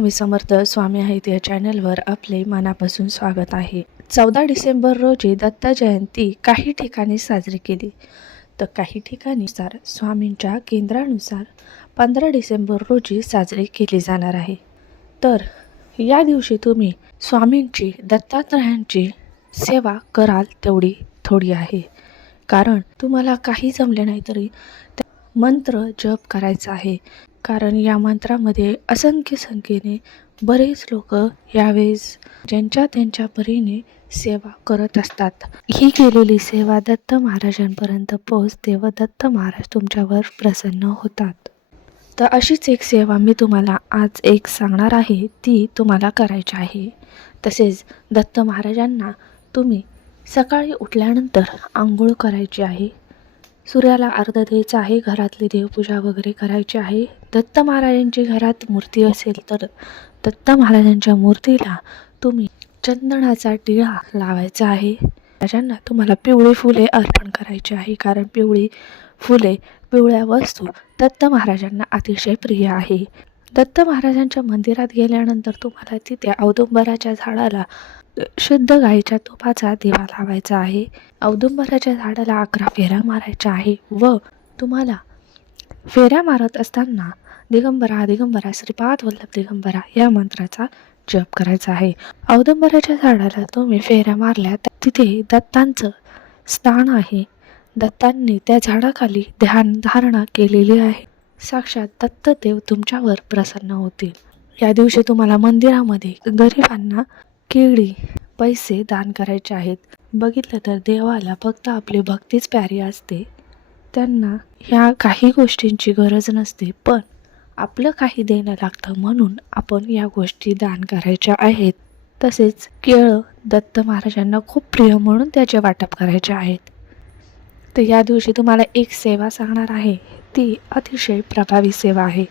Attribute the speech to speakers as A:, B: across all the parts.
A: स्वामी समर्थ स्वामी आहेत या चॅनलवर आपले मनापासून स्वागत आहे. चौदा डिसेंबर रोजी दत्त जयंती काही ठिकाणी साजरी केली. तर काही ठिकाणीनुसार स्वामींच्या केंद्रानुसार पंधरा डिसेंबर रोजी साजरी केली जाणार आहे. तर या दिवशी तुम्ही स्वामींची दत्तात्रयांची सेवा कराल तेवढी थोडी आहे. कारण तुम्हाला काही जमले नाही तरी मंत्र जप करायचा आहे. कारण या मंत्रामध्ये असंख्य संख्येने बरेच लोक यावेळेस ज्यांच्या त्यांच्या परीने सेवा करत असतात. ही केलेली सेवा दत्त महाराजांपर्यंत पोहोचते व दत्त महाराज तुमच्यावर प्रसन्न होतात. तर अशीच एक सेवा मी तुम्हाला आज एक सांगणार आहे ती तुम्हाला करायची आहे. तसेच दत्त महाराजांना तुम्ही सकाळी उठल्यानंतर आंघोळ करायची आहे. सूर्याला अर्ध द्यायचं आहे घरातली देवपूजा वगैरे करायची आहे. दत्त महाराजांची घरात मूर्ती असेल तर दत्त महाराजांच्या मूर्तीला तुम्ही चंदनाचा टिळा लावायचा आहे. महाराजांना तुम्हाला पिवळी फुले अर्पण करायची आहे कारण पिवळी फुले पिवळ्या वस्तू दत्त महाराजांना अतिशय प्रिय आहे. दत्त महाराजांच्या मंदिरात गेल्यानंतर तुम्हाला तिथे औदुंबराच्या झाडाला शुद्ध गाईच्या तुपाचा दिवा लावायचा आहे. औदुंबराच्या झाडाला अकरा फेऱ्या मारायच्या आहे व तुम्हाला फेऱ्या मारत असताना दिगंबरा दिगंबरा श्रीपाद वल्लभ दिगंबरा या मंत्राचा जप करायचा आहे. औदुंबराच्या झाडाला तुम्ही फेऱ्या मारल्या तर तिथे दत्तांचं स्थान आहे. दत्तांनी त्या झाडाखाली ध्यान धारणा केलेली आहे. साक्षात दत्तदेव तुमच्यावर प्रसन्न होतील. या दिवशी तुम्हाला मंदिरामध्ये गरिबांना केळी पैसे दान करायचे आहेत. बघितलं तर देवाला फक्त आपली भक्तीच प्यारी असते. त्यांना ह्या काही गोष्टींची गरज नसते पण आपलं काही देणं लागतं म्हणून आपण या गोष्टी दान करायच्या आहेत. तसेच केळं दत्त महाराजांना खूप प्रिय म्हणून त्याचे वाटप करायचे आहेत. तर या दिवशी तुम्हाला एक सेवा सांगणार आहे. ती अतिशय प्रभावी सेवा आहे.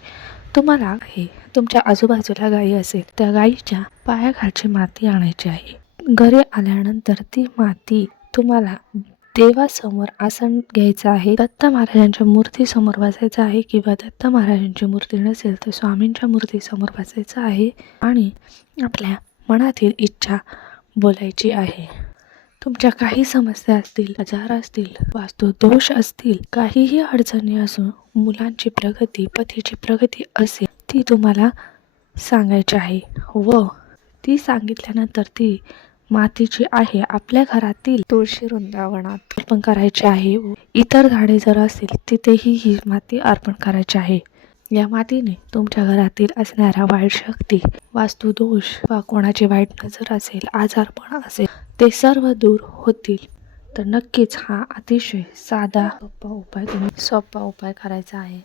A: तुम्हाला हे तुमच्या आजूबाजूला गाई असेल त्या गाईच्या पायाखालची माती आणायची आहे. घरी आल्यानंतर ती माती तुम्हाला देवासमोर आसन घ्यायचं आहे. दत्त महाराजांच्या मूर्तीसमोर बसायचं आहे किंवा दत्त महाराजांची मूर्ती नसेल तर स्वामींच्या मूर्तीसमोर बसायचं आहे आणि आपल्या मनातील इच्छा बोलायची आहे. तुमच्या काही समस्या असतील आजार असतील वास्तू दोष असतील काहीही अडचणी असून मुलांची प्रगती पतीची प्रगती असेल ती तुम्हाला सांगायची आहे. व ती सांगितल्यानंतर ती मातीची आहे. आपल्या घरातील तुळशी वृंदावनात अर्पण करायची आहे. व इतर झाडे जर असतील तिथेही ही माती अर्पण करायची आहे. या मातीने तुमच्या घरातील असणाऱ्या वाईट शक्ती वास्तुदोष वा कोणाची वाईट नजर असेल आजारपण असेल ते सर्व दूर होतील. तर नक्कीच हा अतिशय साधा सोपा उपाय तुम्ही सोपा उपाय करायचा आहे.